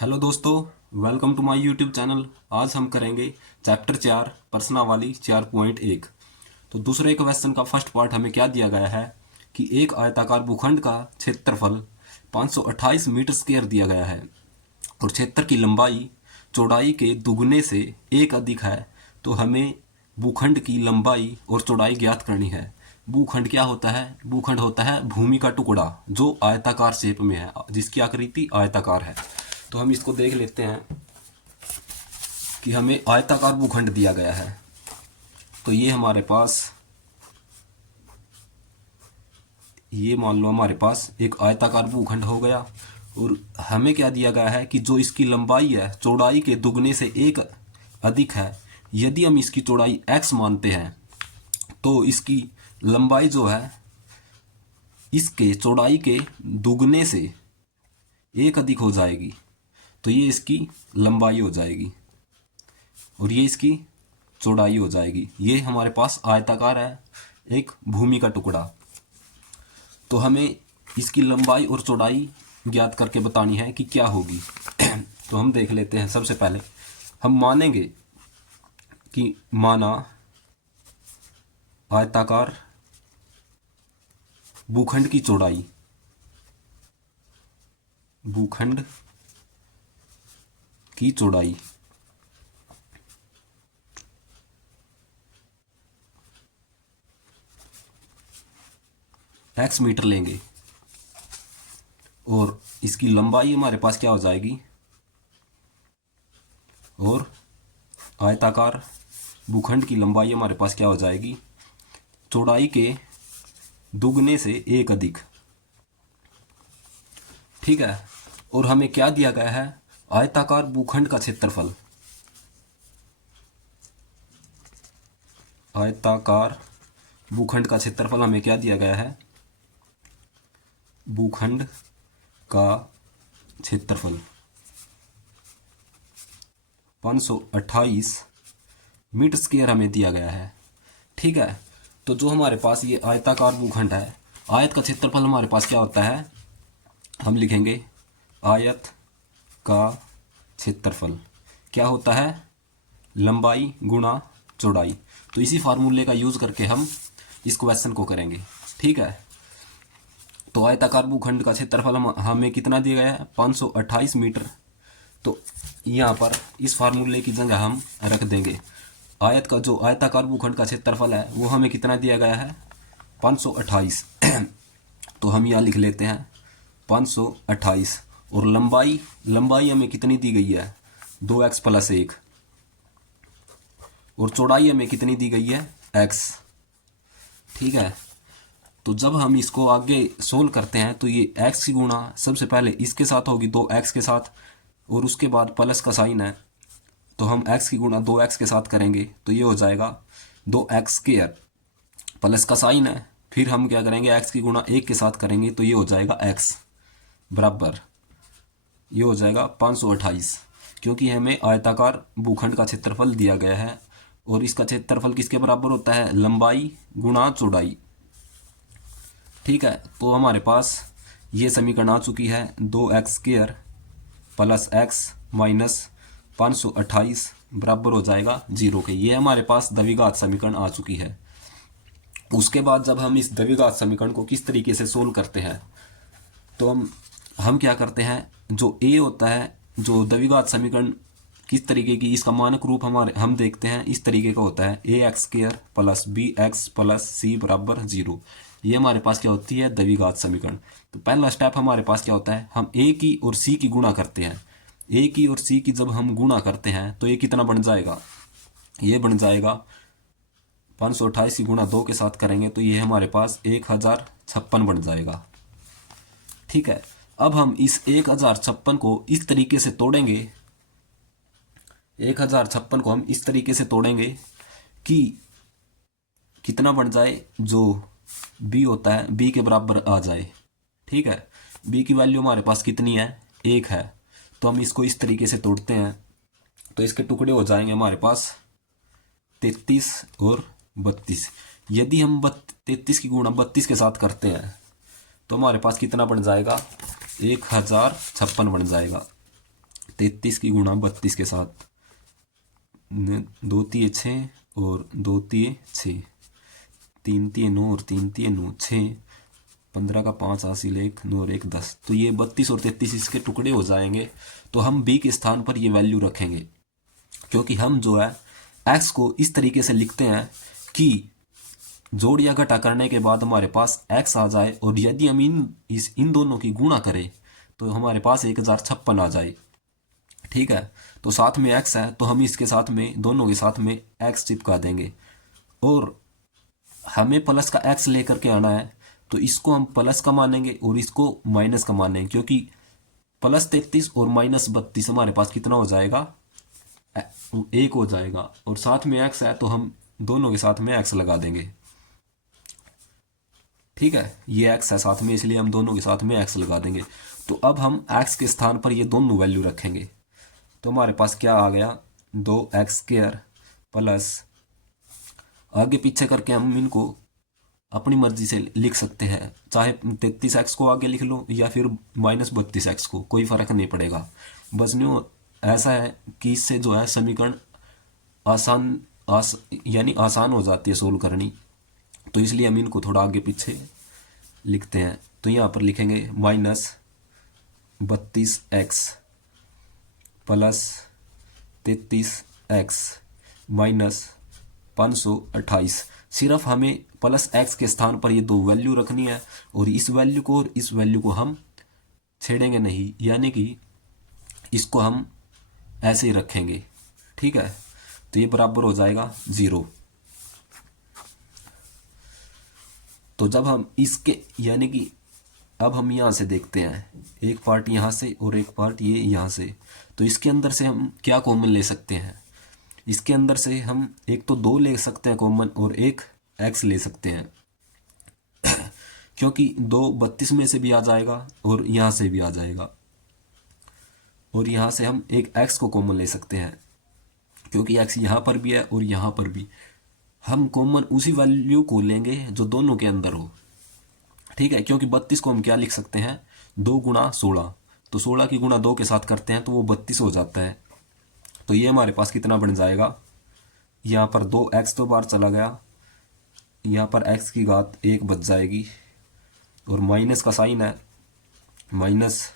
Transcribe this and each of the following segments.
Hello दोस्तों, welcome to my YouTube channel. आज हम करेंगे चैप्टर 4 प्रश्नावली 4.1। तो दूसरे क्वेश्चन का फर्स्ट पार्ट हमें क्या दिया गया है कि एक आयताकार भूखंड का क्षेत्रफल 528 मीटर स्क्वायर दिया गया है और क्षेत्र की लंबाई चौड़ाई के दुगने से एक अधिक है। तो हमें भूखंड की लंबाई और चौड़ाई ज्ञात करनी है। भूखंड क्या होता है? भूखंड होता है भूमि का टुकड़ा जो आयताकार शेप में है, जिसकी आकृति आयताकार है। तो हम इसको देख लेते हैं कि हमें आयताकार भूखंड दिया गया है। तो ये हमारे पास, ये मान लो हमारे पास एक आयताकार भूखंड हो गया और हमें क्या दिया गया है कि जो इसकी लंबाई है चौड़ाई के दुगने से एक अधिक है। यदि हम इसकी चौड़ाई x मानते हैं तो इसकी लंबाई जो है इसके चौड़ाई के दुगने से एक अधिक हो जाएगी। तो ये इसकी लंबाई हो जाएगी और ये इसकी चौड़ाई हो जाएगी। ये हमारे पास आयताकार है, एक भूमि का टुकड़ा। तो हमें इसकी लंबाई और चौड़ाई ज्ञात करके बतानी है कि क्या होगी। तो हम देख लेते हैं। सबसे पहले हम मानेंगे कि माना आयताकार भूखंड की चौड़ाई, भूखंड की चौड़ाई x मीटर लेंगे और इसकी लंबाई हमारे पास क्या हो जाएगी, और आयताकार भूखंड की लंबाई हमारे पास क्या हो जाएगी, चौड़ाई के दुगने से एक अधिक। ठीक है। और हमें क्या दिया गया है, आयताकार भूखंड का क्षेत्रफल। आयताकार भूखंड का क्षेत्रफल हमें क्या दिया गया है, भूखंड का क्षेत्रफल 528 मीटर स्क्वायर हमें दिया गया है। ठीक है। तो जो हमारे पास ये आयताकार भूखंड है, आयत का क्षेत्रफल हमारे पास क्या होता है, हम लिखेंगे आयत का क्षेत्रफल क्या होता है, लंबाई गुणा चौड़ाई। तो इसी फार्मूले का यूज करके हम इस क्वेश्चन को करेंगे। ठीक है। तो आयताकार भूखंड का क्षेत्रफल हमें कितना दिया गया है, 528 मीटर। तो यहाँ पर इस फार्मूले की जगह हम रख देंगे आयत का, जो आयताकार भूखंड का क्षेत्रफल है वो हमें कितना दिया गया है, 528। तो हम यहाँ लिख लेते हैं 528। और लंबाई हमें कितनी दी गई है, 2x प्लस 1। और चौड़ाई हमें कितनी दी गई है, x। ठीक है। तो जब हम इसको आगे सोल्व करते हैं तो ये x की गुणा सबसे पहले इसके साथ होगी 2x के साथ, और उसके बाद प्लस का साइन है तो हम x की गुणा 2x के साथ करेंगे तो ये हो जाएगा 2x स्क्वायर। प्लस का साइन है, फिर हम क्या करेंगे, x की गुणा 1 के साथ करेंगे तो ये हो जाएगा x बराबर, ये हो जाएगा 528। क्योंकि हमें आयताकार भूखंड का क्षेत्रफल दिया गया है और इसका क्षेत्रफल किसके बराबर होता है, लंबाई गुणा चौड़ाई। ठीक है। तो हमारे पास ये समीकरण आ चुकी है, 2x square plus x minus 528 बराबर हो जाएगा 0 के। ये हमारे पास द्विघात समीकरण आ चुकी है। उसके बाद जब हम इस द्विघात समीकरण को किस तरीके से सोल्व करते हैं, तो हम क्या करते हैं, जो a होता है, जो द्विघात समीकरण किस तरीके की, इसका मानक रूप हम देखते हैं इस तरीके का होता है, ax square plus bx plus c बराबर 0। ये हमारे पास क्या होती है, द्विघात समीकरण। तो पहला स्टेप हमारे पास क्या होता है, हम a की और c की गुणा करते हैं। a की और c की जब हम गुणा करते हैं तो ये कितना बन जाएगा, ये बन जाएगा 528 की गुणा 2 के साथ करेंगे तो ये हमारे पास 1056 बन जाएगा। ठीक है। अब हम इस 1056 को इस तरीके से तोड़ेंगे, 1056 को हम इस तरीके से तोड़ेंगे कि कितना बन जाए, जो b होता है b के बराबर आ जाए। ठीक है। b की वैल्यू हमारे पास कितनी है, 1 है। तो हम इसको इस तरीके से तोड़ते हैं तो इसके टुकड़े हो जाएंगे हमारे पास 33 और 32। यदि हम 33 की गुणा 32 के साथ करते हैं तो हमारे पास कितना बन जाएगा, 1056 बन जाएगा। 33 की गुणा 32 के साथ, 2 तिये 6 और 2 तिये 6, 3 तिये 9 और 3 तिये 9, 6, 15 का 5 हासिल 1, 9 और 1 10। तो ये 32 और 33 इसके टुकड़े हो जाएंगे। तो हम बी के स्थान पर ये वैल्यू रखेंगे, क्योंकि हम जो है एक्स को इस तरीके से लिखते हैं कि जोड़ या घटा करने के बाद हमारे पास एक्स आ जाए, और यदि हम इन दोनों की गुणा करें तो हमारे पास 1056 आ जाए। ठीक है, तो साथ में एक्स है तो हम इसके साथ में, दोनों के साथ में एक्स चिपका देंगे, और हमें प्लस का एक्स लेकर के आना है, तो इसको हम प्लस का मानेंगे और इसको माइनस का मानेंगे, क्योंकि प्लस 33 और माइनस 32 हमारे पास कितना हो जाएगा, 1 हो जाएगा, और साथ में एक्स है तो हम दोनों के साथ में एक्स लगा देंगे। ठीक है, ये एक्स है साथ में, इसलिए हम दोनों के साथ में एक्स लगा देंगे। तो अब हम एक्स के स्थान पर ये दोनों वैल्यू रखेंगे, तो हमारे पास क्या आ गया, 2x² प्लस, आगे पीछे करके हम इनको अपनी मर्जी से लिख सकते हैं, चाहे 33x को आगे लिख लो या फिर -32x को, कोई फर्क नहीं पड़ेगा। बस न्यू ऐसा है कि इससे जो है समीकरण यानी आसान हो जाती है सोल्व करनी, तो इसलिए हम इनको थोड़ा आगे पीछे लिखते हैं। तो यहाँ पर लिखेंगे -32x प्लस 33x माइनस 528। सिर्फ हमें प्लस एक्स के स्थान पर ये दो वैल्यू रखनी है, और इस वैल्यू को और इस वैल्यू को हम छेड़ेंगे नहीं, यानी कि इसको हम ऐसे ही रखेंगे। ठीक है, तो ये बराबर हो जाएगा 0। तो जब हम इसके, यानी कि अब हम यहाँ से देखते हैं, एक पार्ट यहाँ से और एक पार्ट ये यहाँ से, तो इसके अंदर से हम क्या कॉमन ले सकते हैं, इसके अंदर से हम एक तो 2 ले सकते हैं कॉमन, और एक x ले सकते हैं, क्योंकि 2 32 में से भी आ जाएगा और यहाँ से भी आ जाएगा, और यहाँ से हम एक x को कॉमन ले सकते हैं, क्योंकि x यहाँ पर भी है और यहाँ पर भी। हम कॉमन उसी वैल्यू को लेंगे जो दोनों के अंदर हो। ठीक है, क्योंकि 32 को हम क्या लिख सकते हैं, 2 गुणा 16, तो 16 की गुणा 2 के साथ करते हैं तो वो 32 हो जाता है। तो ये हमारे पास कितना बन जाएगा, यहाँ पर 2x तो बाहर चला गया, यहाँ पर x की घात 1 बच जाएगी, और माइनस का साइन है माइनस,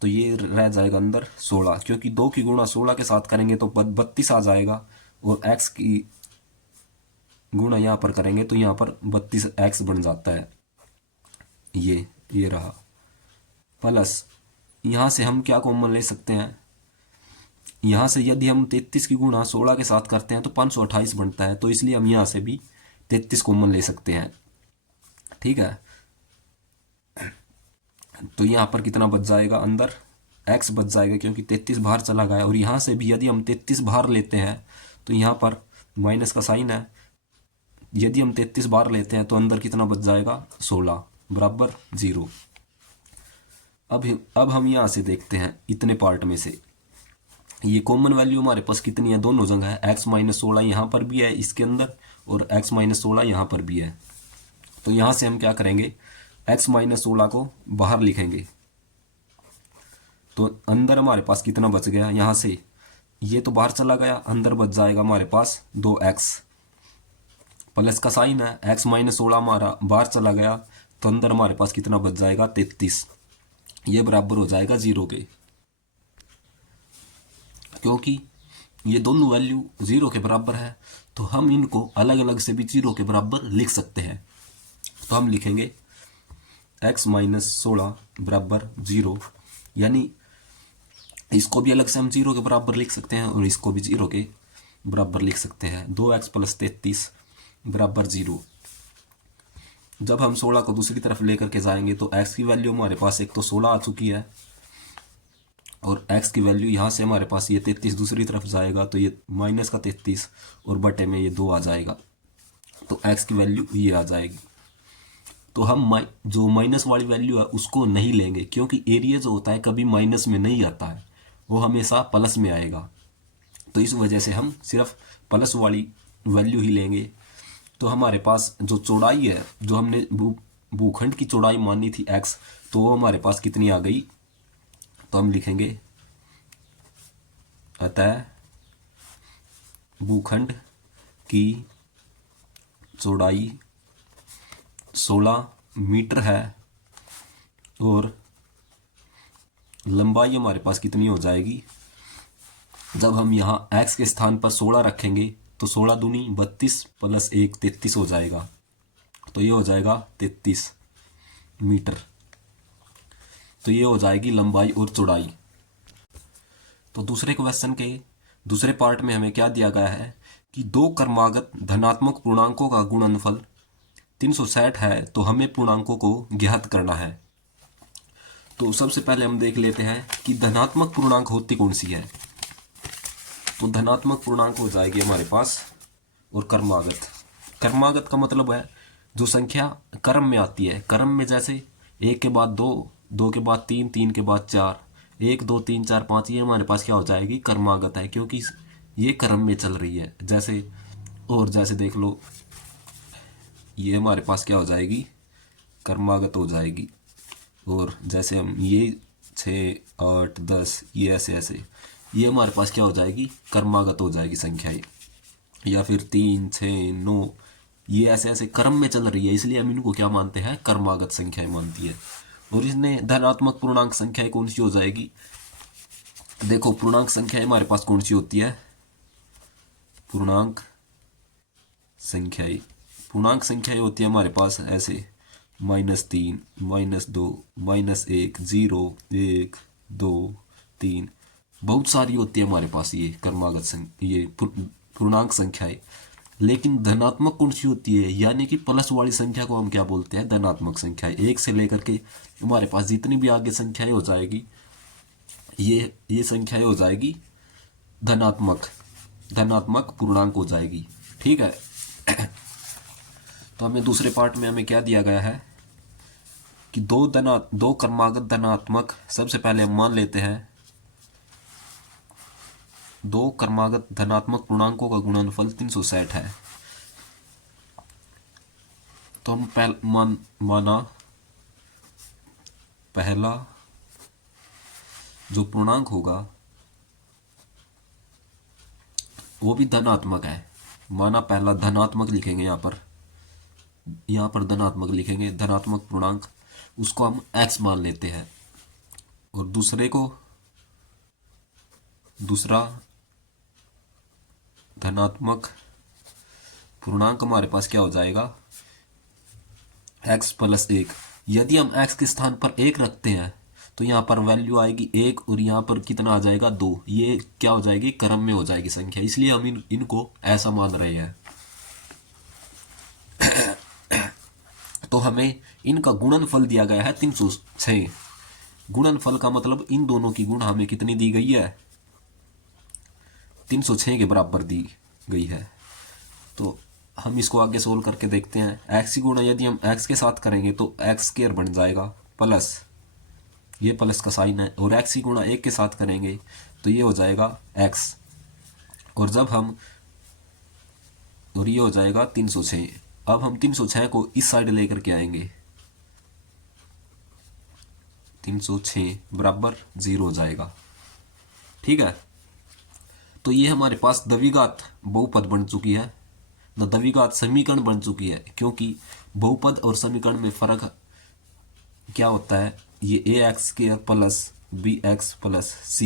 तो ये रह जाएगा अंदर 16, क्योंकि 2 की गुणा 16 के साथ करेंगे तो 32 आ जाएगा, और x की गुणा यहाँ पर करेंगे तो यहाँ पर 32x बन जाता है। ये रहा, प्लस यहाँ से हम क्या कॉमन ले सकते हैं, यहाँ से यदि हम 33 की गुणा 16 के साथ करते हैं तो 528 बनता है, तो इसलिए हम यहाँ से भी 33 कॉमन ले सकते हैं। ठीक है, तो यहाँ पर कितना बच जाएगा, अंदर x बच जाएगा, क्योंकि 33 बाहर चला गया, और यहाँ से भी यदि हम 33 बाहर लेते हैं तो यहाँ पर माइनस का साइन है, यदि हम 33 बाहर लेते हैं तो अंदर कितना बच जाएगा, 16 बराबर 0। अब हम यहाँ से देखते हैं, इतने पार्ट में से ये कॉमन वैल्यू हमारे पास कितनी है, दोनों जगह है, x माइनस 16 यहाँ पर भी है इसके अंदर, और x माइनस 16 यहाँ पर भी है। तो यहाँ से हम क्या करेंगे, x माइनस 16 को बाहर लिखेंगे, तो अंदर हमारे पास कितना बच गया, यहाँ से ये तो बाहर चला गया, अंदर बच जाएगा हमारे पास 2x, प्लस का साइन है, x माइनस 16 हमारा बाहर चला गया, तो अंदर हमारे पास कितना बच जाएगा, 33। ये बराबर हो जाएगा 0 के, क्योंकि ये दोनों वैल्यू 0 के बराबर है, तो हम इनको अलग अलग से भी 0 के बराबर लिख सकते हैं। तो हम लिखेंगे x माइनस 16 बराबर 0, यानी इसको भी अलग से हम 0 के बराबर लिख सकते हैं और इसको भी 0 के बराबर लिख सकते हैं। 2x प्लस 33 बराबर 0। जब हम 16 को दूसरी तरफ लेकर के जाएंगे तो x की वैल्यू हमारे पास एक तो 16 आ चुकी है, और x की वैल्यू यहाँ से हमारे पास ये 33 दूसरी तरफ जाएगा, तो ये माइनस का 33 और बटे में ये 2 आ जाएगा, तो x की वैल्यू ये आ जाएगी। तो हम जो माइनस वाली वैल्यू है उसको नहीं लेंगे, क्योंकि एरिया जो होता है कभी माइनस में नहीं आता है, वो हमेशा प्लस में आएगा, तो इस वजह से हम सिर्फ प्लस वाली वैल्यू ही लेंगे। तो हमारे पास जो चौड़ाई है, जो हमने भूखंड की चौड़ाई मानी थी x, तो वो हमारे पास कितनी आ गई, तो हम लिखेंगे अतः भूखंड की चौड़ाई 16 मीटर है और लंबाई हमारे पास कितनी हो जाएगी, जब हम यहाँ x के स्थान पर 16 रखेंगे तो 16 दूनी 32 प्लस 1 33 हो जाएगा, तो ये हो जाएगा 33 मीटर। तो ये हो जाएगी लंबाई और चौड़ाई। तो दूसरे क्वेश्चन के दूसरे पार्ट में हमें क्या दिया गया है कि दो क्रमागत धनात्मक पूर्णांकों का गुणनफल 360 है, तो हमें पूर्णांकों को ज्ञात करना है। तो सबसे पहले हम देख लेते हैं कि धनात्मक पूर्णांक होती कौन सी है। तो धनात्मक पूर्णांक हो जाएगी हमारे पास और क्रमागत। क्रमागत का मतलब है जो संख्या क्रम में आती है, क्रम में जैसे 1 के बाद 2, 2 के बाद 3, 3 के बाद 4, 1 2 3 4 5, ये हमारे पास क्या हो जाएगी, क्रमागत है, क्योंकि ये क्रम में चल रही है। जैसे और जैसे देख लो, ये हमारे पास क्या हो जाएगी, क्रमागत हो जाएगी। और जैसे हम ये 6 8 10 ये ऐसे ऐसे, ये हमारे पास क्या हो जाएगी, क्रमागत हो जाएगी संख्याएं। या फिर 3 6 9, ये ऐसे ऐसे क्रम में चल रही है, इसलिए हम इनको क्या मानते हैं, क्रमागत संख्याएं मानती है। और इसमें धनात्मक पूर्णांक संख्याएं कौन सी हो जाएगी, देखो पूर्णांक संख्याएं हमारे पास कौन सी होती है, पूर्णांक संख्याएं, पूर्णांक संख्याएं होती है हमारे पास ऐसे -3 -2 -1 0 1 2 3, बहुत सारी होती है हमारे पास ये क्रमागत ये पूर्णांक संख्याएं। लेकिन धनात्मक कौन सी होती है, यानी कि प्लस वाली संख्या को हम क्या बोलते हैं, धनात्मक संख्याएं। 1 से लेकर के हमारे पास जितनी भी आगे संख्याएं हो जाएगी, ये संख्याएं हो जाएगी धनात्मक, धनात्मक पूर्णांक हो जाएगी। ठीक है। तो हमें दूसरे पार्ट में हमें क्या दिया गया है कि दो क्रमागत धनात्मक, सबसे पहले हम मान लेते हैं दो क्रमागत धनात्मक पूर्णांकों का गुणनफल 360 है। तो हम माना पहला जो पूर्णांक होगा वो भी धनात्मक है, माना पहला धनात्मक लिखेंगे, यहाँ पर धनात्मक लिखेंगे, धनात्मक पूर्णांक, उसको हम x मान लेते हैं। और दूसरा धनात्मक पूर्णांक हमारे पास क्या हो जाएगा, x + 1। यदि हम x के स्थान पर 1 रखते हैं तो यहाँ पर वैल्यू आएगी 1 और यहाँ पर कितना आ जाएगा 2, ये क्या हो जाएगी, क्रम में हो जाएगी संख्या, इसलिए हम इनको ऐसा मान रहे हैं। तो हमें इनका गुणनफल दिया गया है 306। गुणनफल का मतलब इन दोनों की गुण हमें कितनी दी गई है, 306 के बराबर दी गई है। तो हम इसको आगे सोल्व करके देखते हैं। x की गुणा यदि हम x के साथ करेंगे तो x² बन जाएगा, प्लस ये प्लस का साइन है, और x की गुणा 1 के साथ करेंगे तो ये हो जाएगा x, और जब हम और ये हो जाएगा 306। अब हम 306 को इस साइड लेकर के आएंगे, 306 बराबर 0 हो जाएगा। ठीक है। तो ये हमारे पास द्विघात बहुपद बन चुकी है, न द्विघात समीकरण बन चुकी है, क्योंकि बहुपद और समीकरण में फर्क क्या होता है, ये ax² plus bx plus c,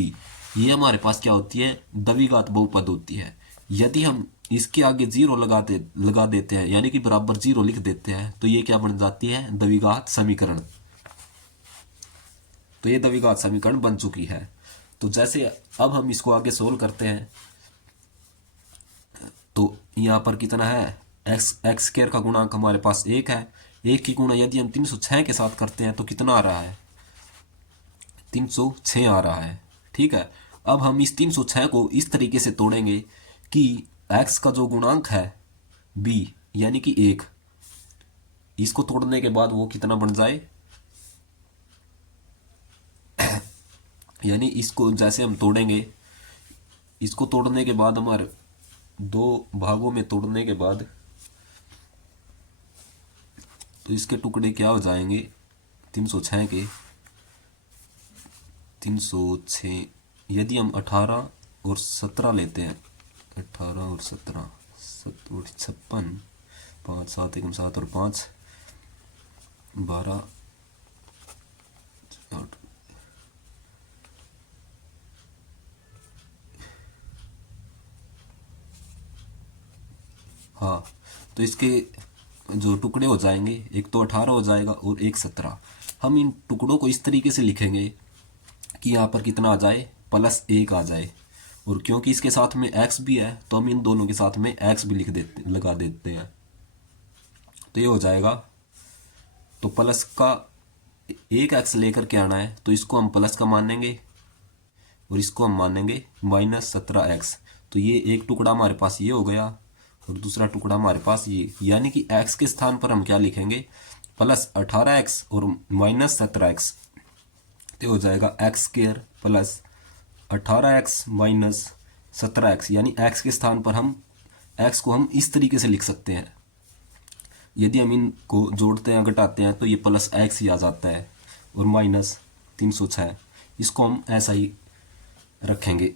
ये हमारे पास क्या होती है, द्विघात बहुपद होती है। यदि हम इसके आगे 0 लगा देते हैं, यानी कि बराबर 0 लिख देते हैं, तो ये क्या बन जाती है, द्विघात समीकरण। तो ये द्विघात समीकरण बन चुकी है। तो जैसे अब हम इसको आगे सोल्व करते हैं, तो यहाँ पर कितना है, x² का गुणांक हमारे पास 1 है। 1 की गुणा यदि हम 306 के साथ करते हैं तो कितना आ रहा है, 306 आ रहा है। ठीक है। अब हम इस 306 को इस तरीके से तोड़ेंगे कि x का जो गुणांक है b यानी कि 1, इसको तोड़ने के बाद वो कितना बन जाए, यानी इसको जैसे हम तोड़ेंगे, इसको तोड़ने के बाद हमारे 2 भागों में तोड़ने के बाद तो इसके टुकड़े क्या हो जाएंगे, 306 यदि हम 18 और 17 लेते हैं, 18 और 17, 56, 5 7 1 7 और 5 12 8। हाँ, तो इसके जो टुकड़े हो जाएंगे, एक तो 18 हो जाएगा और एक 17। हम इन टुकड़ों को इस तरीके से लिखेंगे कि यहाँ पर कितना आ जाए, +1 आ जाए। और क्योंकि इसके साथ में x भी है तो हम इन दोनों के साथ में x भी लगा देते हैं। तो ये हो जाएगा, तो प्लस का एक x लेकर के आना है, तो इसको हम प्लस का मानेंगे और इसको हम मानेंगे -17x। तो ये एक टुकड़ा हमारे पास ये हो गया और दूसरा टुकड़ा हमारे पास ये, यानी कि x के स्थान पर हम क्या लिखेंगे, +18x और -17x। तो हो जाएगा x² + 18x - 17x, यानी x के स्थान पर हम x को हम इस तरीके से लिख सकते हैं। यदि हम इनको जोड़ते हैं घटाते हैं तो ये +x ही आ जाता है और -306, इसको हम ऐसा ही रखेंगे।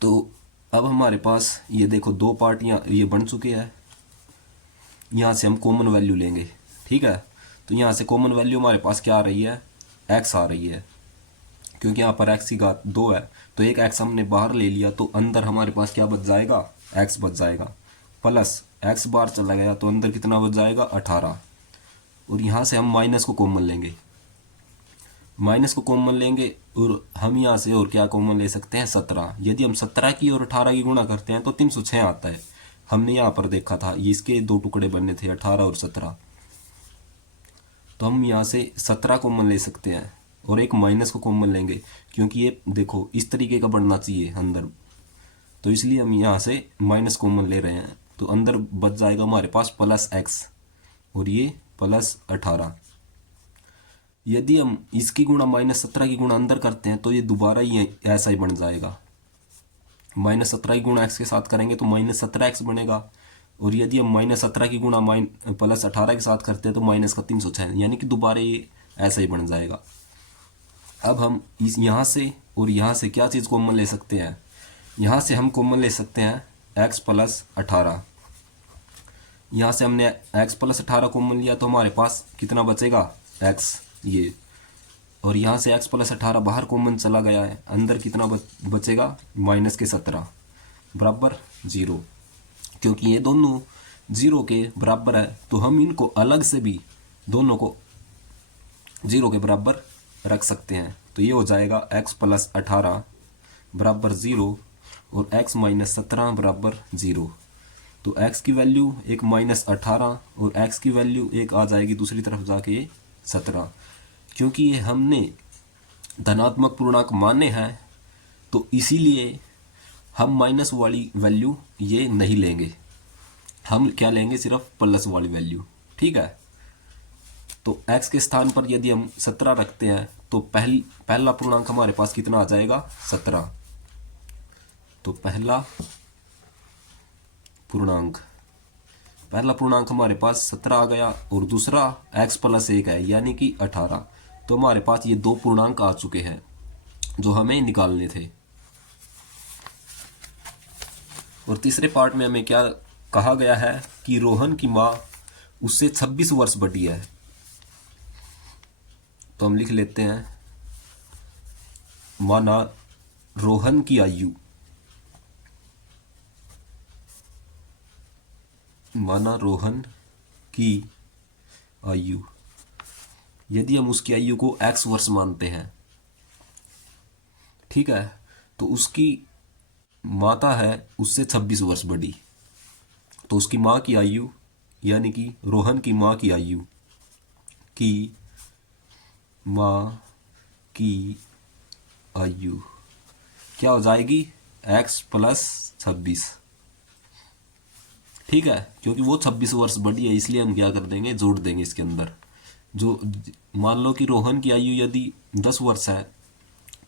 तो अब हमारे पास ये देखो दो पार्टियाँ ये बन चुके हैं। यहाँ से हम कॉमन वैल्यू लेंगे, ठीक है। तो यहाँ से कॉमन वैल्यू हमारे पास क्या आ रही है, x आ रही है, क्योंकि यहाँ पर x की घात 2 है। तो एक x हमने बाहर ले लिया तो अंदर हमारे पास क्या बच जाएगा, x बच जाएगा, प्लस x बाहर चला गया तो अंदर कितना बच जाएगा, 18। और यहाँ से हम माइनस को कॉमन लेंगे, माइनस को कॉमन लेंगे और हम यहाँ से और क्या कॉमन ले सकते हैं, 17। यदि हम 17 की और 18 की गुणा करते हैं तो 306 आता है। हमने यहाँ पर देखा था ये इसके दो टुकड़े बनने थे, 18 और 17। तो हम यहाँ से 17 कॉमन ले सकते हैं और एक माइनस को कॉमन लेंगे, क्योंकि ये देखो इस तरीके का बनना चाहिए अंदर, तो इसलिए हम यहाँ से माइनस कॉमन ले रहे हैं। तो अंदर बच जाएगा हमारे पास +x और ये +18। यदि हम इसकी गुणा -17 की गुणा अंदर करते हैं तो ये दोबारा ही ऐसा ही बन जाएगा। -17 की गुणा x के साथ करेंगे तो -17x बनेगा, और यदि हम -17 की गुणा +18 के साथ करते हैं तो -306, यानी कि दोबारा ये ऐसा ही बन जाएगा। अब हम इस यहाँ से और यहाँ से क्या चीज़ कॉमन ले सकते हैं, यहाँ से हम कॉमन ले सकते हैं x + 18। यहाँ से हमने x + 18 कॉमन लिया तो हमारे पास कितना बचेगा, x ये, और यहाँ से x + 18 बाहर कॉमन चला गया है, अंदर कितना बचेगा, -17 बराबर 0। क्योंकि ये दोनों 0 के बराबर है तो हम इनको अलग से भी दोनों को 0 के बराबर रख सकते हैं। तो ये हो जाएगा x + 18 बराबर 0 और x - 17 बराबर 0। तो x की वैल्यू एक -18 और x की वैल्यू एक आ जाएगी दूसरी तरफ जाके 17। क्योंकि ये हमने धनात्मक पूर्णांक माने हैं तो इसीलिए हम माइनस वाली वैल्यू ये नहीं लेंगे, हम क्या लेंगे, सिर्फ प्लस वाली वैल्यू, ठीक है। तो x के स्थान पर यदि हम 17 रखते हैं तो पहला पूर्णांक हमारे पास कितना आ जाएगा, 17। तो पहला पूर्णांक हमारे पास 17 आ गया और दूसरा x + 1 है यानी कि 18। तो हमारे पास ये दो पूर्णांक आ चुके हैं जो हमें निकालने थे। और तीसरे पार्ट में हमें क्या कहा गया है कि रोहन की माँ उससे 26 वर्ष बड़ी है। तो हम लिख लेते हैं, माना रोहन की आयु, माना रोहन की आयु, यदि हम उसकी आयु को x वर्ष मानते हैं, ठीक है, तो उसकी माता है उससे 26 वर्ष बड़ी। तो उसकी माँ की आयु यानी कि रोहन की माँ की आयु की माँ की आयु क्या हो जाएगी, x + 26, ठीक है। क्योंकि वो 26 वर्ष बड़ी है इसलिए हम क्या कर देंगे, जोड़ देंगे इसके अंदर। जो मान लो कि रोहन की आयु यदि 10 वर्ष है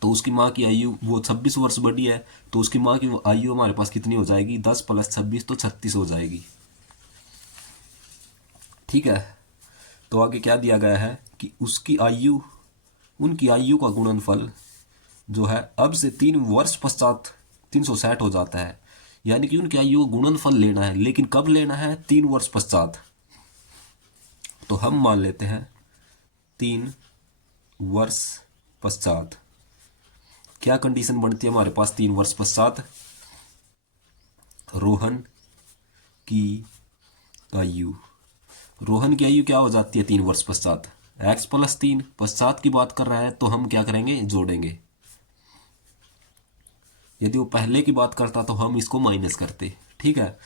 तो उसकी माँ की आयु वो 26 वर्ष बड़ी है, तो उसकी माँ की आयु हमारे पास कितनी हो जाएगी, 10 + 26 तो 36 हो जाएगी, ठीक है। तो आगे क्या दिया गया है कि उसकी आयु, उनकी आयु का गुणनफल जो है अब से 3 वर्ष पश्चात 360 हो जाता है। यानी कि उनके आयु गुणनफल लेना है, लेकिन कब लेना है? 3 वर्ष पश्चात। तो हम मान लेते हैं 3 वर्ष पश्चात। क्या कंडीशन बनती है हमारे पास 3 वर्ष पश्चात? रोहन की आयु, रोहन की आयु क्या हो जाती है 3 वर्ष पश्चात? x+3। पश्चात की बात कर रहा है तो हम क्या करेंगे? जोड़ेंगे। यदि वो पहले की बात करता तो हम इसको माइनस करते। ठीक है,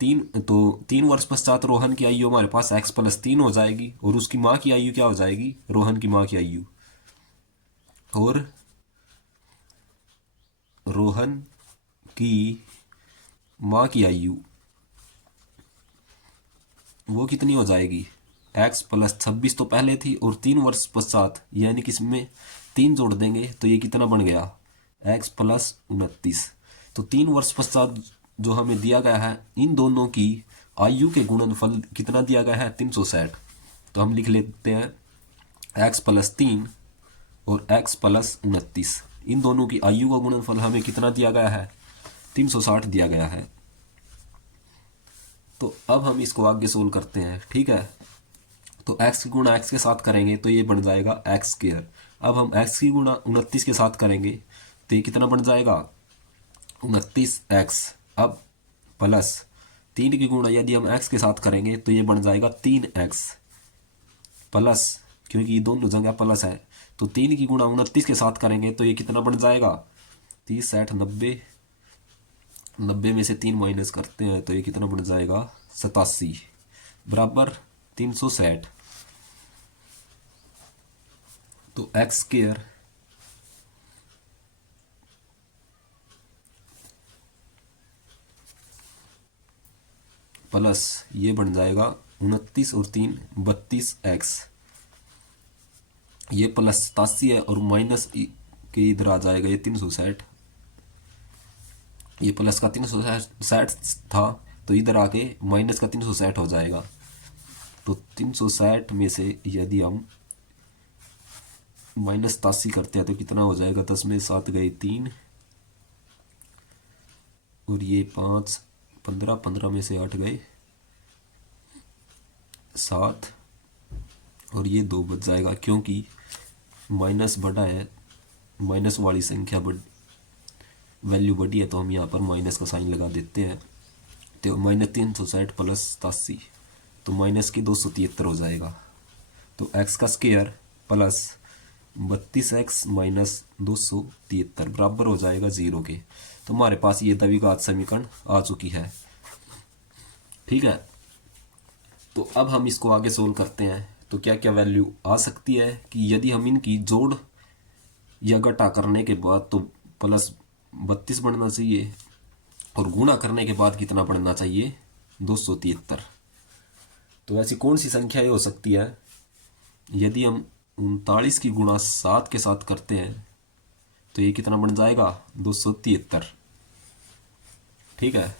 3 वर्ष पश्चात रोहन की आयु हमारे पास x+3 हो जाएगी, और उसकी माँ की आयु क्या हो जाएगी? रोहन की माँ की आयु। और रोहन की माँ की आयु वो कितनी हो जाएगी? x+26 तो पहले थी, और 3 वर्ष पश्चात यानी कि इसमें 3 जोड़ देंगे तो ये कितना बन गया? x+29। तो 3 वर्ष पश्चात जो हमें दिया गया है, इन दोनों की आयु के गुणनफल कितना दिया गया है? 360। तो हम लिख लेते हैं x+3 और x+29, इन दोनों की आयु का गुणनफल हमें कितना दिया गया है? 360 दिया गया है। तो अब हम इसको आगे सोल्व करते हैं। ठीक है, तो x की गुणा x के साथ करेंगे तो ये बन जाएगा x²। अब हम x की गुणा 29 के साथ करेंगे तो ये कितना बन जाएगा? 29x। अब प्लस 3 की गुणा यदि हम x के साथ करेंगे तो ये बन जाएगा 3x प्लस, क्योंकि ये दोनों जगह प्लस है, तो 3 की गुणा 29 के साथ करेंगे तो ये कितना बन जाएगा? 30, 60, 90। 90 में से 3 माइनस करते हैं तो ये कितना बन जाएगा? 87 बराबर 360। तो x² प्लस ये बन जाएगा 29 और 3 32x, ये प्लस 87 है, और माइनस के इधर आ जाएगा ये 360। ये प्लस का 360 था तो इधर आके माइनस का 360 हो जाएगा। तो 360 में से यदि हम -87 करते हैं तो कितना हो जाएगा? 10 में 7 गए 3, और ये 5, 15, 15 में से 8 गए 7, और ये 2 बच जाएगा, क्योंकि माइनस बड़ा है, माइनस वाली संख्या वैल्यू बड़ी है, तो हम यहाँ पर माइनस का साइन लगा देते हैं। तो -360 प्लस 87, तो माइनस की 273 हो जाएगा। तो x का स्क्वायर प्लस 32x माइनस 273 बराबर हो जाएगा 0 के। तो हमारे पास ये द्विघात समीकरण आ चुकी है। ठीक है, तो अब हम इसको आगे सोल्व करते हैं। तो क्या क्या वैल्यू आ सकती है कि यदि हम इनकी जोड़ या घटा करने के बाद तो +32 बनना चाहिए, और गुणा करने के बाद कितना बनना चाहिए? 273। तो ऐसी कौन सी संख्या ये हो सकती है? यदि हम 39 की गुणा 7 के साथ करते हैं तो ये कितना बन जाएगा? 273। ठीक है,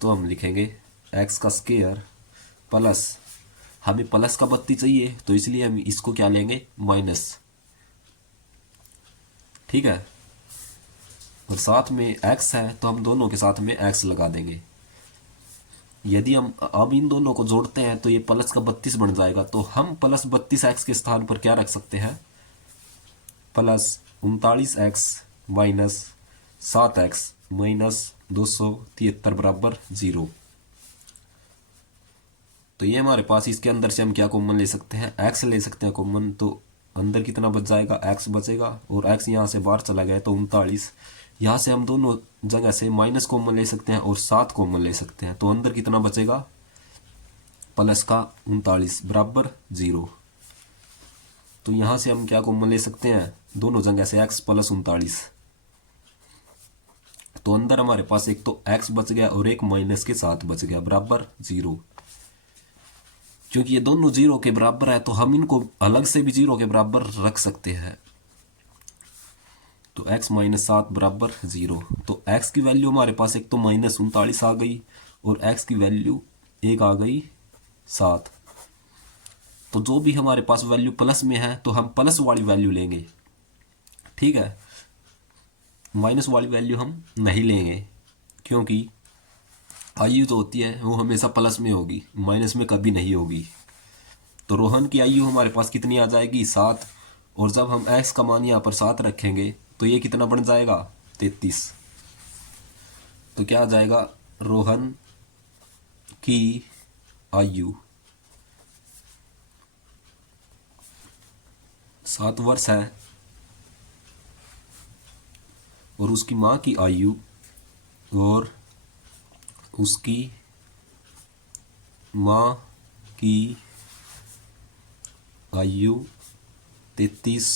तो हम लिखेंगे x का स्क्वायर प्लस, हमें प्लस का 32 चाहिए तो इसलिए हम इसको क्या लेंगे? माइनस। ठीक है, और साथ में x है तो हम दोनों के साथ में x लगा देंगे। यदि हम अब इन दोनों को जोड़ते हैं तो ये प्लस का 32 बन जाएगा, तो हम प्लस 32x के स्थान पर क्या रख सकते हैं? Plus 39x minus 7x minus 273 बराबर 0। तो ये हमारे पास, इसके अंदर से हम क्या कॉमन ले सकते हैं? x ले सकते हैं कॉमन, तो अंदर कितना बच जाएगा? x बचेगा, और x यहाँ से बाहर चला गया तो 39। यहाँ से हम दोनों जगह से माइनस कॉमन ले सकते हैं और 7 कॉमन ले सकते हैं, तो अंदर कितना बचेगा? प्लस का 39 बराबर 0। तो यहाँ से हम क्या कॉमन ले सकते हैं? दोनों जगह से x प्लस 39। तो अंदर हमारे पास एक तो x बच गया और एक माइनस के साथ बच गया बराबर 0। क्योंकि ये दोनों 0 के बराबर है तो हम इनको अलग से भी 0 के बराबर रख सकते हैं। तो x माइनस 7 बराबर 0। तो x की वैल्यू हमारे पास एक तो -39 आ गई, और x की वैल्यू एक आ गई 7। तो जो भी हमारे पास वैल्यू प्लस में है तो हम प्लस वाली वैल्यू लेंगे। ठीक है, माइनस वाली वैल्यू हम नहीं लेंगे, क्योंकि आयु जो होती है वो हमेशा प्लस में होगी, माइनस में कभी नहीं होगी। तो रोहन की आयु हमारे पास कितनी आ जाएगी, 7। और जब हम एक्स का मान यहाँ पर 7 रखेंगे तो ये कितना बन जाएगा, 33। तो क्या आ जाएगा, रोहन की आयु 7 वर्ष है और उसकी माँ की आयु और उसकी माँ की आयु 33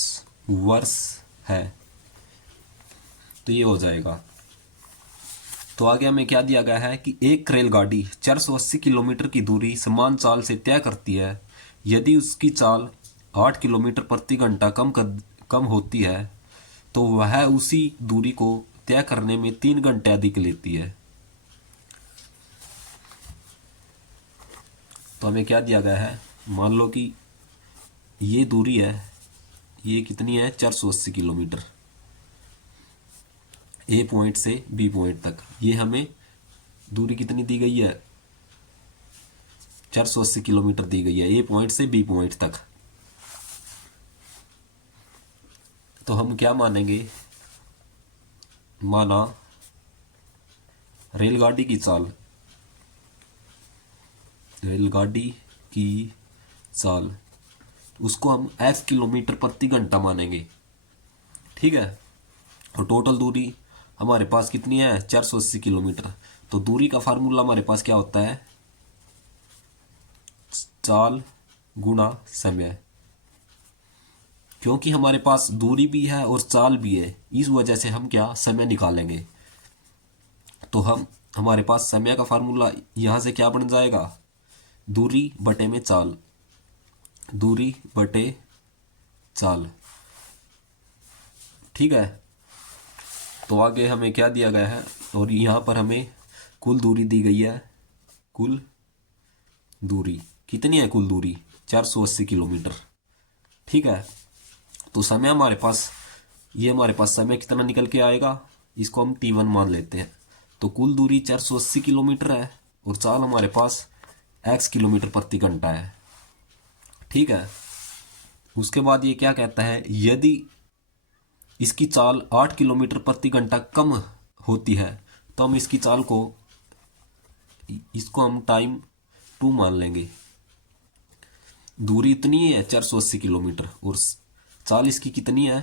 वर्ष है। तो ये हो जाएगा। तो आगे हमें क्या दिया गया है कि एक रेलगाड़ी 480 किलोमीटर की दूरी समान चाल से तय करती है। यदि उसकी चाल 8 किलोमीटर प्रति घंटा कम होती है तो वह उसी दूरी को तय करने में 3 घंटे अधिक लेती है। तो हमें क्या दिया गया है, मान लो कि ये दूरी है, ये कितनी है, 480 किलोमीटर, ए पॉइंट से बी पॉइंट तक। ये हमें दूरी कितनी दी गई है, 480 किलोमीटर दी गई है, ए पॉइंट से बी पॉइंट तक। तो हम क्या मानेंगे, माना रेलगाड़ी की चाल, रेलगाड़ी की चाल उसको हम f किलोमीटर प्रति घंटा मानेंगे, ठीक है। और टोटल दूरी हमारे पास कितनी है, 480 किलोमीटर। तो दूरी का फार्मूला हमारे पास क्या होता है, चाल गुणा समय। क्योंकि हमारे पास दूरी भी है और चाल भी है, इस वजह से हम क्या समय निकालेंगे। तो हमारे पास समय का फार्मूला यहां से क्या बन जाएगा, दूरी बटे में चाल, दूरी बटे चाल, ठीक है। तो आगे हमें क्या दिया गया है, और यहाँ पर हमें कुल दूरी दी गई है। कुल दूरी कितनी है, कुल दूरी 480 किलोमीटर, ठीक है। तो समय हमारे पास, ये हमारे पास समय कितना निकल के आएगा, इसको हम T1 मान लेते हैं। तो कुल दूरी 480 किलोमीटर है और चाल हमारे पास x किलोमीटर प्रति घंटा है, ठीक है। उसके बाद ये क्या कहता है, यदि इसकी चाल 8 किलोमीटर प्रति घंटा कम होती है तो हम इसकी चाल को, इसको हम टाइम 2 मान लेंगे। दूरी इतनी है 480 किलोमीटर और चाल इसकी कितनी है,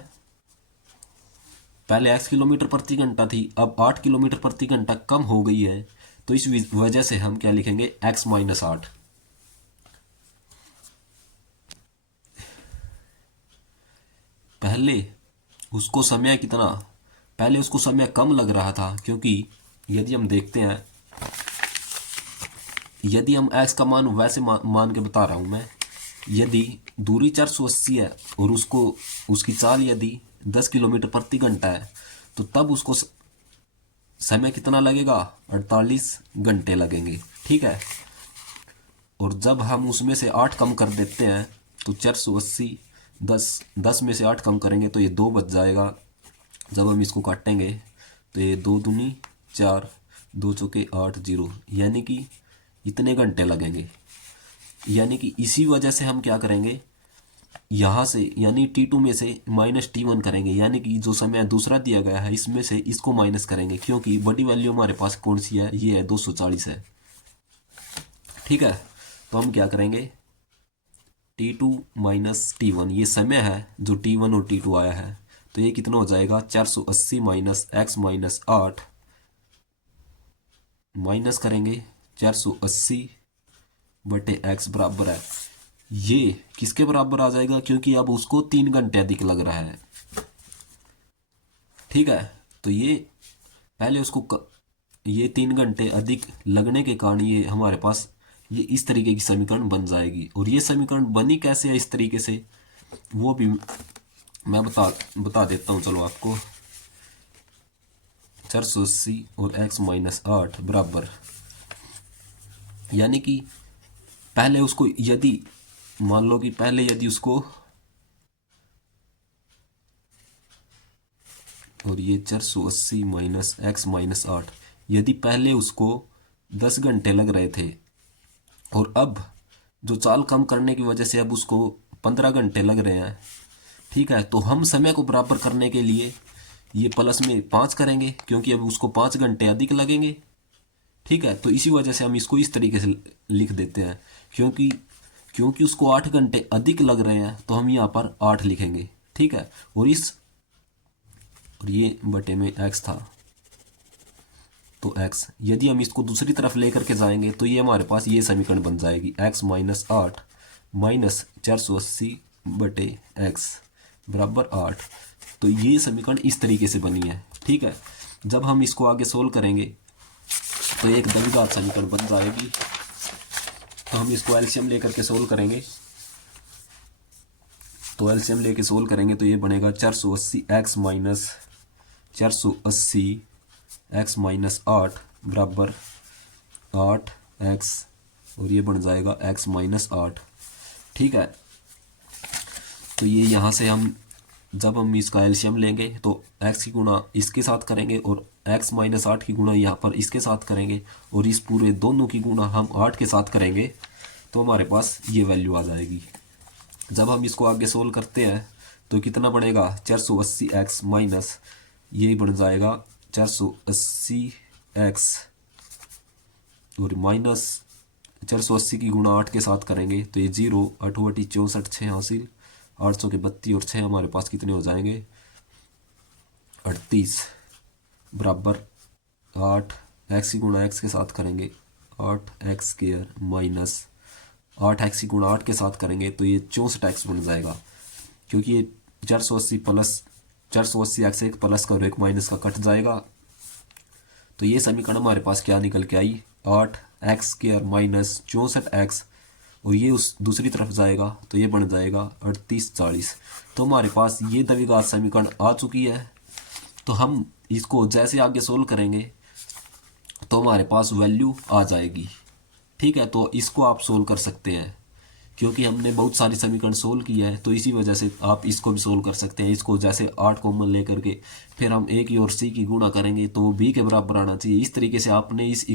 पहले x किलोमीटर प्रति घंटा थी, अब 8 किलोमीटर प्रति घंटा कम हो गई है। तो इस वजह से हम क्या लिखेंगे, x माइनस 8। पहले उसको समय कितना, पहले उसको समय कम लग रहा था, क्योंकि यदि हम देखते हैं, यदि हम x का मान वैसे मान के बता रहा हूं मैं, यदि दूरी 480 है और उसको, उसकी चाल यदि 10 किलोमीटर प्रति घंटा है तो तब उसको समय कितना लगेगा, 48 घंटे लगेंगे, ठीक है। और जब हम उसमें से 8 कम कर देते हैं तो 480, 10 में से 8 कम करेंगे तो ये 2 बच जाएगा। जब हम इसको काटेंगे तो ये 2 दूनी 4, 2 चौके 8, 0, यानी कि इतने घंटे लगेंगे। यानी कि इसी वजह से हम क्या करेंगे, यहाँ से यानी T2 में से माइनस T1 करेंगे, यानी कि जो समय दूसरा दिया गया है इसमें से इसको माइनस करेंगे, क्योंकि बड़ी वैल्यू हमारे पास कौन सी है, ये है 240 है, ठीक है। तो हम क्या करेंगे, T2 माइनस T1, ये समय है जो T1 और T2 आया है, तो ये कितना हो जाएगा, 480 माइनस x माइनस 8, माइनस करेंगे 480 बटे x बराबर है, ये किसके बराबर आ जाएगा, क्योंकि अब उसको 3 घंटे अधिक लग रहा है, ठीक है। तो ये पहले उसको ये 3 घंटे अधिक लगने के कारण ये हमारे पास ये इस तरीके की समीकरण बन जाएगी। और ये समीकरण बनी कैसे है इस तरीके से, वो भी मैं बता देता हूँ, चलो आपको। 480 और x माइनस 8 बराबर, यानी कि पहले उसको यदि मान लो कि पहले यदि उसको और ये 480 माइनस एक्स माइनस 8। यदि पहले उसको 10 घंटे लग रहे थे और अब जो चाल कम करने की वजह से अब उसको 15 घंटे लग रहे हैं, ठीक है, तो हम समय को बराबर करने के लिए ये प्लस में 5 करेंगे क्योंकि अब उसको 5 घंटे अधिक लगेंगे। ठीक है, तो इसी वजह से हम इसको इस तरीके से लिख देते हैं, क्योंकि क्योंकि उसको 8 घंटे अधिक लग रहे हैं तो हम यहाँ पर 8 लिखेंगे। ठीक है, और ये बटे में x था तो x, यदि हम इसको दूसरी तरफ लेकर के जाएंगे तो ये हमारे पास ये समीकरण बन जाएगी x माइनस 8 माइनस 480 बटे x बराबर 8। तो ये समीकरण इस तरीके से बनी है। ठीक है, जब हम इसको आगे सोल्व करेंगे तो एक द्विघात समीकरण बन जाएगी। तो हम इसको एलसीएम लेकर के सोल्व करेंगे, तो एलसीएम लेके सोल्व करेंगे तो ये बनेगा 480 एक्स माइनस 480 एक्स माइनस 8 बराबर 8 एक्स, और ये बन जाएगा एक्स माइनस 8। ठीक है, तो ये यहाँ से हम जब हम इसका एलसीएम लेंगे तो x की गुणा इसके साथ करेंगे और x माइनस 8 की गुणा यहाँ पर इसके साथ करेंगे और इस पूरे दोनों की गुणा हम 8 के साथ करेंगे तो हमारे पास ये वैल्यू आ जाएगी। जब हम इसको आगे सोल्व करते हैं तो कितना बढ़ेगा 480 एक्स माइनस ये बन जाएगा 480 एक्स और माइनस 480 की गुणा 8 के साथ करेंगे तो ये 0 8 बटी 64 6 हासिल 800 के 32 और 6 हमारे पास कितने हो जाएंगे 38 बराबर 8 एक्स की गुणा एक्स के साथ करेंगे 8 एक्स स्क्वायर माइनस 8 एक्स की गुणा 8 के साथ करेंगे तो ये 64 एक्स बन जाएगा, क्योंकि ये 480 प्लस 480 एक्स एक प्लस का और एक माइनस का कट जाएगा। तो ये समीकरण हमारे पास क्या निकल के आई 8 एक्स स्क्वायर माइनस 64 एक्स, और ये उस दूसरी तरफ जाएगा तो ये बन जाएगा 38 40। तो हमारे पास ये द्विघात समीकरण आ चुकी है। तो हम इसको जैसे आगे सोल्व करेंगे तो हमारे पास वैल्यू आ जाएगी। ठीक है, तो इसको आप सोल्व कर सकते हैं क्योंकि हमने बहुत सारी समीकरण सोल्व की है, तो इसी वजह से आप इसको भी सोल्व कर सकते हैं। इसको जैसे 8 कॉमन लेकर के फिर हम a की और c की गुणा करेंगे तो वो b के बराबर आना चाहिए। इस तरीके से आपने इस